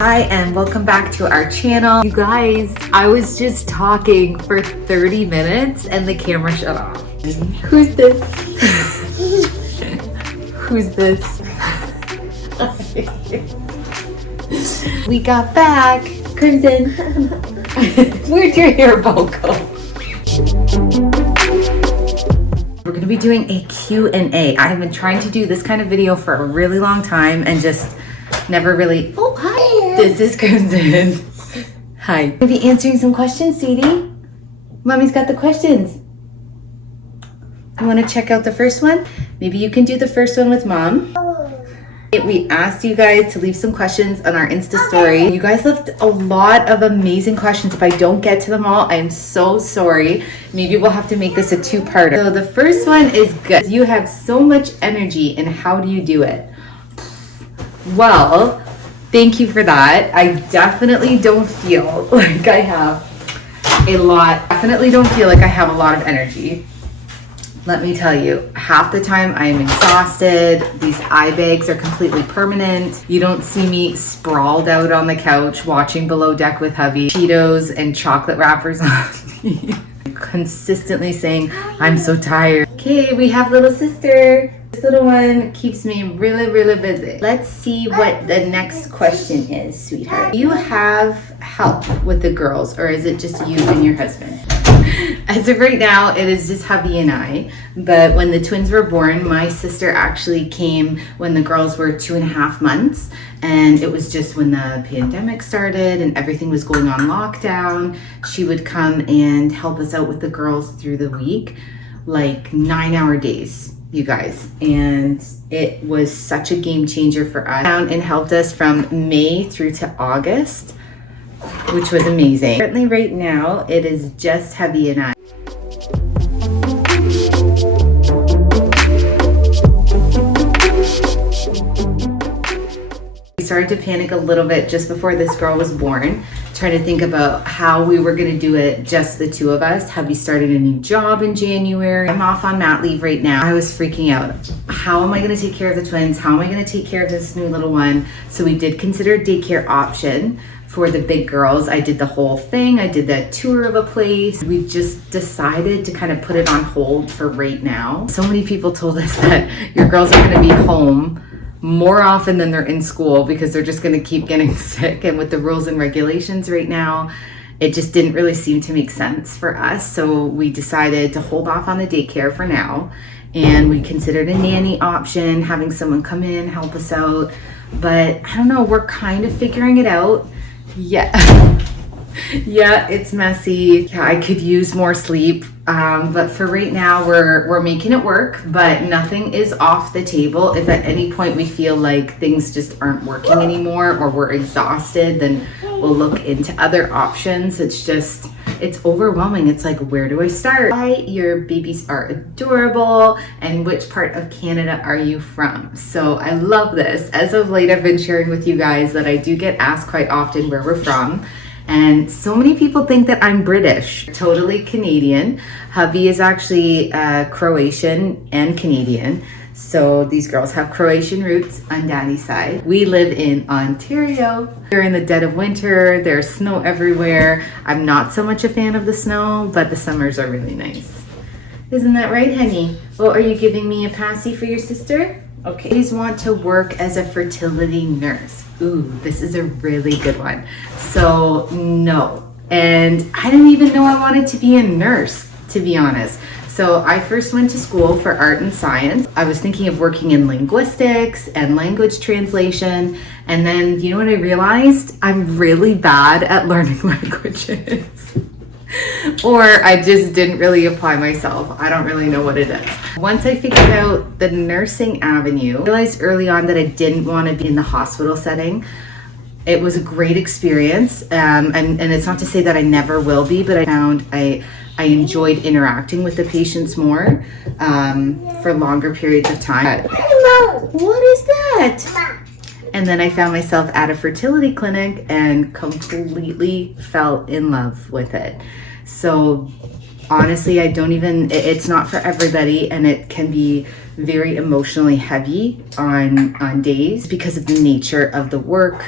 Hi, and welcome back to our channel. You guys, I was just talking for 30 minutes and the camera shut off. Who's this? Who's this? We got back. Crimson. Where'd your hair bow go? We're going to be doing a Q&A. I have been trying to do this kind of video for a really long time and just never really... Oh, hi. This is Crimson. Hi. I'm going to be answering some questions, sweetie. Mommy's got the questions. You want to check out the first one? Maybe you can do the first one with Mom. We asked you guys to leave some questions on our Insta story. You guys left a lot of amazing questions. If I don't get to them all, I'm so sorry. Maybe we'll have to make this a two-parter. So the first one is good. You have so much energy, and how do you do it? Well, thank you for that. I definitely don't feel like I have a lot. Definitely don't feel like I have a lot of energy. Let me tell you, half the time I am exhausted. These eye bags are completely permanent. You don't see me sprawled out on the couch watching Below Deck with hubby. Cheetos and chocolate wrappers on me. Consistently saying, I'm so tired. Okay, we have little sister. This little one keeps me really, really busy. Let's see what the next question is, sweetheart. Do you have help with the girls, or is it just you and your husband? As of right now, it is just hubby and I. But when the twins were born, my sister actually came when the girls were 2.5 months. And it was just when the pandemic started and everything was going on lockdown. She would come and help us out with the girls through the week, like 9-hour days, you guys. And it was such a game changer for us. And helped us from May through to August, which was amazing. Currently right now, it is just hubby and I. We started to panic a little bit just before this girl was born, trying to think about how we were gonna do it, just the two of us. Hubby started a new job in January. I'm off on mat leave right now. I was freaking out. How am I gonna take care of the twins? How am I gonna take care of this new little one? So we did consider a daycare option for the big girls. I did the whole thing. I did that tour of a place. We just decided to kind of put it on hold for right now. So many people told us that your girls are gonna be home more often than they're in school because they're just gonna keep getting sick. And with the rules and regulations right now, it just didn't really seem to make sense for us. So we decided to hold off on the daycare for now. And we considered a nanny option, having someone come in, help us out. But I don't know, we're kind of figuring it out. Yeah. Yeah, it's messy. Yeah, I could use more sleep. But for right now, we're making it work, but nothing is off the table. If at any point we feel like things just aren't working anymore or we're exhausted, then we'll look into other options. It's overwhelming. It's like, where do I start? Hi, your babies are adorable. And which part of Canada are you from? So I love this. As of late, I've been sharing with you guys that I do get asked quite often where we're from. And so many people think that I'm British, totally Canadian. Hubby is actually Croatian and Canadian. So these girls have Croatian roots on daddy's side. We live in Ontario. We're in the dead of winter. There's snow everywhere. I'm not so much a fan of the snow, but the summers are really nice. Isn't that right, honey? Oh, are you giving me a passy for your sister? Okay. Please want to work as a fertility nurse. Ooh, this is a really good one. So no, and I didn't even know I wanted to be a nurse, to be honest. So I first went to school for art and science. I was thinking of working in linguistics and language translation. And then, you know what I realized? I'm really bad at learning languages. Or I just didn't really apply myself. I don't really know what it is. Once I figured out the nursing avenue, I realized early on that I didn't want to be in the hospital setting. It was a great experience. And it's not to say that I never will be, but I found I enjoyed interacting with the patients more for longer periods of time. What is that? And then I found myself at a fertility clinic and completely fell in love with it. So honestly, it's not for everybody, and it can be very emotionally heavy on days because of the nature of the work,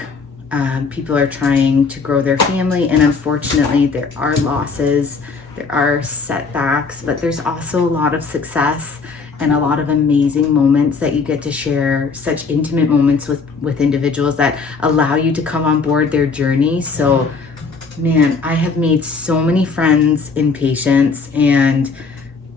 People are trying to grow their family, and unfortunately there are losses, there are setbacks, but there's also a lot of success and a lot of amazing moments that you get to share, such intimate moments with individuals that allow you to come on board their journey. So man, I have made so many friends in patients, and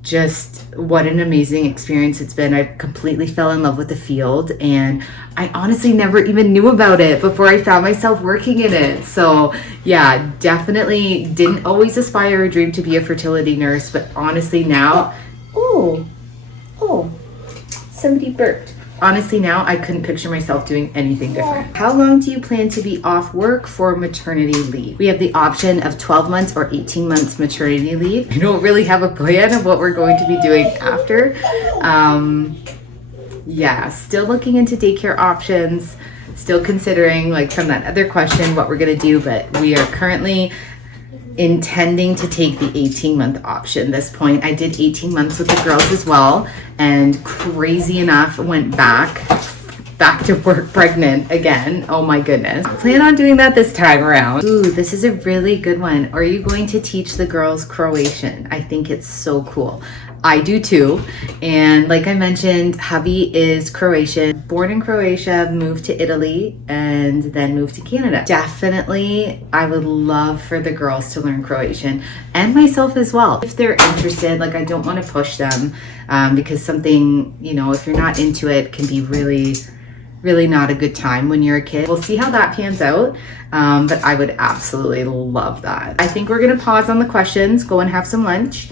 just what an amazing experience it's been. I completely fell in love with the field, and I honestly never even knew about it before I found myself working in it. So yeah, definitely didn't always aspire or dream to be a fertility nurse, but honestly now, oh, somebody burped. Honestly now, I couldn't picture myself doing anything different. How long do you plan to be off work for maternity leave? We have the option of 12 months or 18 months maternity leave. I don't really have a plan of what we're going to be doing after. Yeah, still looking into daycare options, still considering, like from that other question, what we're gonna do, but we are currently intending to take the 18-month option. This point, I did 18 months with the girls as well, and crazy enough, went back to work pregnant again. Oh my goodness. Plan on doing that this time around. Ooh, this is a really good one. Are you going to teach the girls Croatian? I think it's so cool. I do too. And like I mentioned, hubby is Croatian, born in Croatia, moved to Italy, and then moved to Canada. Definitely, I would love for the girls to learn Croatian, and myself as well. If they're interested, like I don't want to push them because something, you know, if you're not into it, can be really not a good time when you're a kid. We'll see how that pans out, but I would absolutely love that. I think we're gonna pause on the questions, go and have some lunch,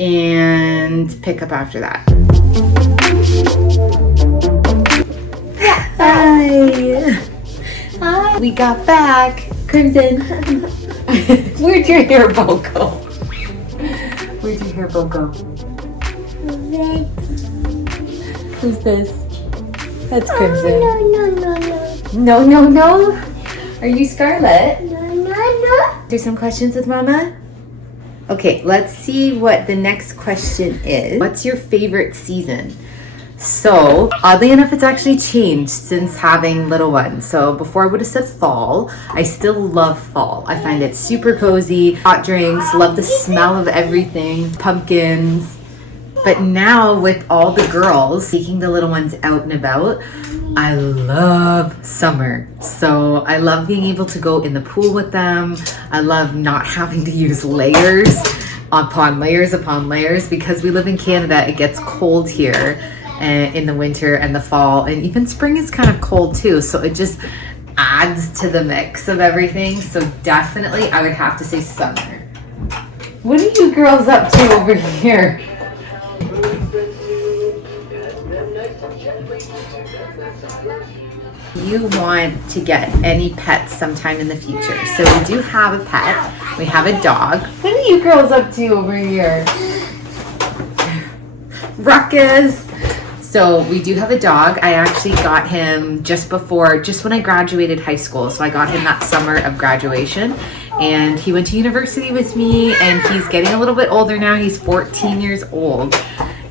and pick up after that. Hi. We got back. Crimson. Where'd your hair bow go? Where'd your hair bow go? Who's this? That's Crimson. No. Are you Scarlett? No. There's some questions with Mama? Okay, let's see what the next question is. What's your favorite season? So, oddly enough, it's actually changed since having little ones. So before I would have said fall. I still love fall. I find it super cozy, hot drinks, love the smell of everything, pumpkins. But now with all the girls, taking the little ones out and about, I love summer. So I love being able to go in the pool with them. I love not having to use layers upon layers upon layers, because we live in Canada. It gets cold here in the winter and the fall, and even spring is kind of cold too. So it just adds to the mix of everything. So definitely I would have to say summer. What are you girls up to over here? You want to get any pets sometime in the future. So we do have a pet. We have a dog. What are you girls up to over here? Ruckus. So we do have a dog. I actually got him just when I graduated high school. So I got him that summer of graduation, and he went to university with me, and he's getting a little bit older now. He's 14 years old.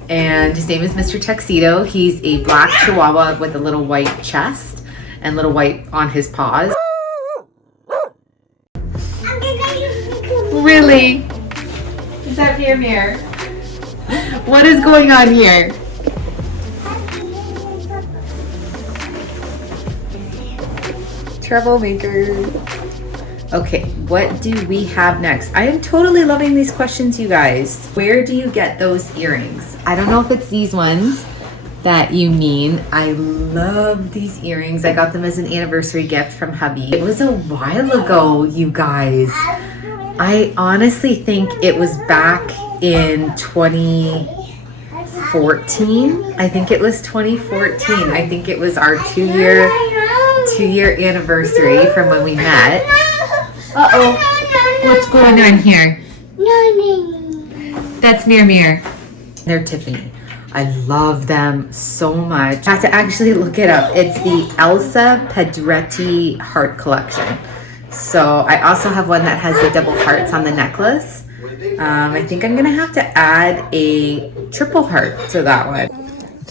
And his name is Mr. Tuxedo. He's a black Chihuahua with a little white chest and little white on his paws. Really? Is that Mir? What is going on here? Troublemaker. Okay, what do we have next? I am totally loving these questions, you guys. Where do you get those earrings? I don't know if it's these ones that you mean. I love these earrings. I got them as an anniversary gift from hubby. It was a while ago, you guys. I honestly think it was back in 2014. I think it was 2014. I think it was our two-year anniversary from when we met. Uh-oh. What's going on here? That's Mir. They're Tiffany. I love them so much. I have to actually look it up. It's the Elsa Pedretti heart collection. So I also have one that has the double hearts on the necklace. I think I'm gonna have to add a triple heart to that one.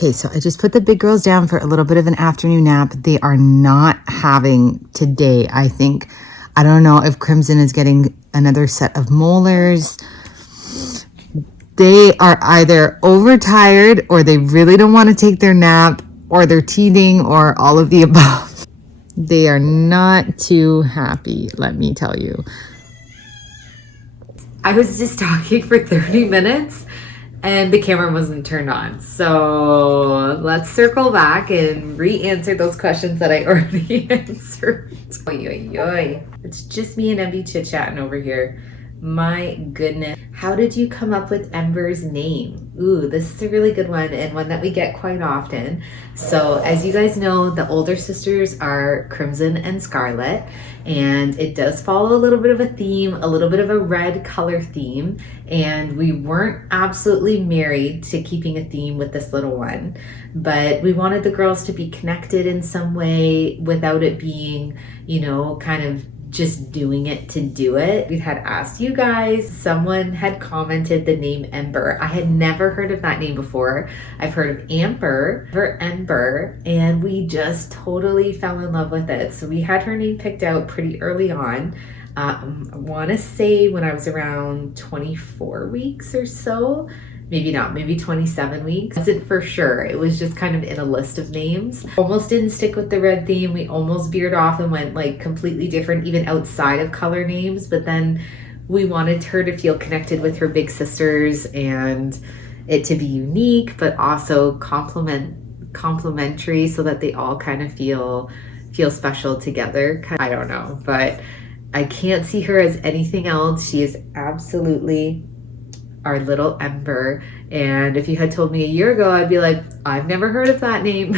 Okay, so I just put the big girls down for a little bit of an afternoon nap. They are not having today, I think. I don't know if Crimson is getting another set of molars. They are either overtired or they really don't want to take their nap or they're teething or all of the above. They are not too happy, let me tell you. I was just talking for 30 minutes and the camera wasn't turned on. So let's circle back and re-answer those questions that I already answered. Oy, oy, oy. It's just me and Emby chit-chatting over here. My goodness. How did you come up with Ember's name? Ooh, this is a really good one and one that we get quite often. So as you guys know, the older sisters are Crimson and Scarlet, and it does follow a little bit of a theme, a little bit of a red color theme. And we weren't absolutely married to keeping a theme with this little one, but we wanted the girls to be connected in some way without it being, you know, kind of just doing it to do it. We had asked you guys, someone had commented the name Ember. I had never heard of that name before. I've heard of Amber or Ember, and we just totally fell in love with it. So we had her name picked out pretty early on. I want to say when I was around 24 weeks or so. Maybe not, maybe 27 weeks. Wasn't for sure. It was just kind of in a list of names. Almost didn't stick with the red theme. We almost veered off and went like completely different, even outside of color names. But then we wanted her to feel connected with her big sisters and it to be unique, but also complementary so that they all kind of feel special together. I don't know, but I can't see her as anything else. She is absolutely our little Ember. And if you had told me a year ago, I'd be like, I've never heard of that name.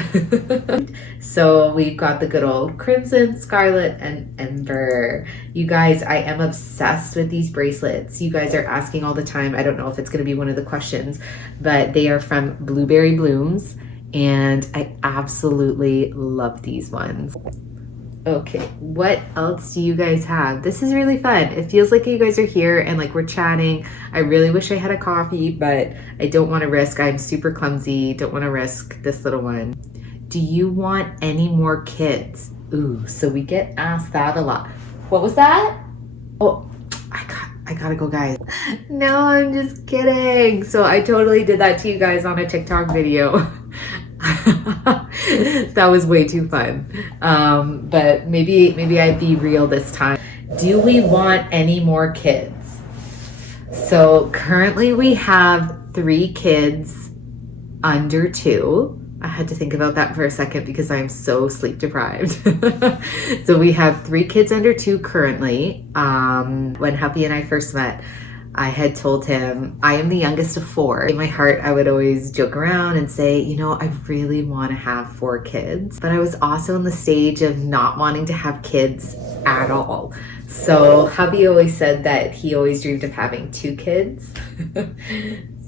So we've got the good old Crimson, Scarlet, and Ember. You guys, I am obsessed with these bracelets. You guys are asking all the time. I don't know if it's going to be one of the questions, but they are from Blueberry Blooms, and I absolutely love these ones. Okay, what else do you guys have? This is really fun. It feels like you guys are here and like we're chatting. I really wish I had a coffee, but I don't want to risk. I'm super clumsy. Don't want to risk this little one. Do you want any more kids? Ooh, so we get asked that a lot. What was that? Oh, I gotta go, guys. No, I'm just kidding. So I totally did that to you guys on a TikTok video. That was way too fun. But maybe I'd be real this time. Do we want any more kids? So currently we have 3 kids under 2. I had to think about that for a second because I'm so sleep deprived. So we have 3 kids under 2 currently. When Happy and I first met, I had told him I am the youngest of 4. In my heart, I would always joke around and say, you know, I really want to have 4 kids. But I was also in the stage of not wanting to have kids at all. So hubby always said that he always dreamed of having 2 kids.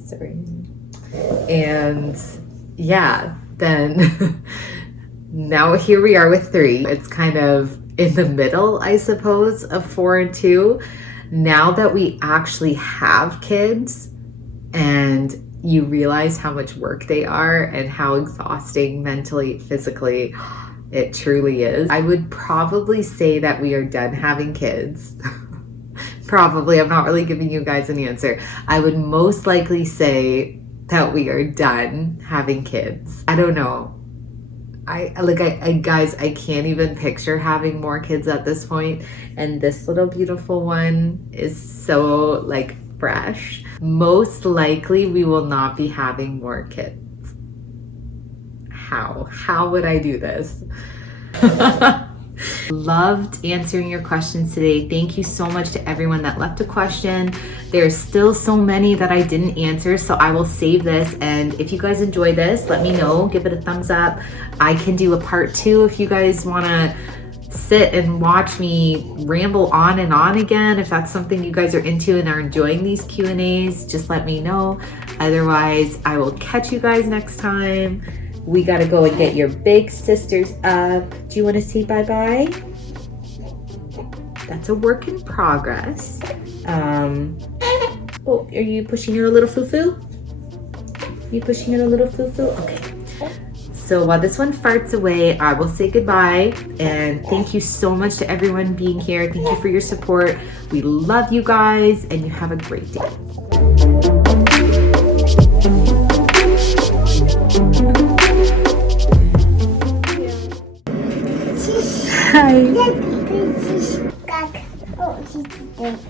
Sorry. And yeah, then now here we are with 3. It's kind of in the middle, I suppose, of 4 and 2. Now that we actually have kids and you realize how much work they are and how exhausting mentally, physically it truly is, I would probably say that we are done having kids. Probably. I'm not really giving you guys an answer. I would most likely say that we are done having kids. I don't know. Guys, I can't even picture having more kids at this point. And this little beautiful one is so like fresh. Most likely we will not be having more kids. How would I do this? Loved answering your questions today. Thank you so much to everyone that left a question. There's still so many that I didn't answer, so I will save this. And if you guys enjoy this, let me know. Give it a thumbs up. I can do a part 2 if you guys want to sit and watch me ramble on and on again. If that's something you guys are into and are enjoying these Q&As, just let me know. Otherwise, I will catch you guys next time. We got to go and get your big sisters up. Do you want to say bye-bye? That's a work in progress. Oh, are you pushing her a little foo-foo? You pushing her a little foo-foo? Okay. So while this one farts away, I will say goodbye. And thank you so much to everyone being here. Thank you for your support. We love you guys, and you have a great day. Hi.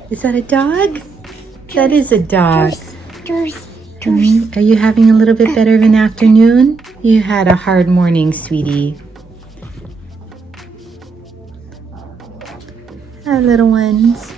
Is that a dog? That is a dog. Are you having a little bit better of an afternoon? You had a hard morning, sweetie. Our little ones.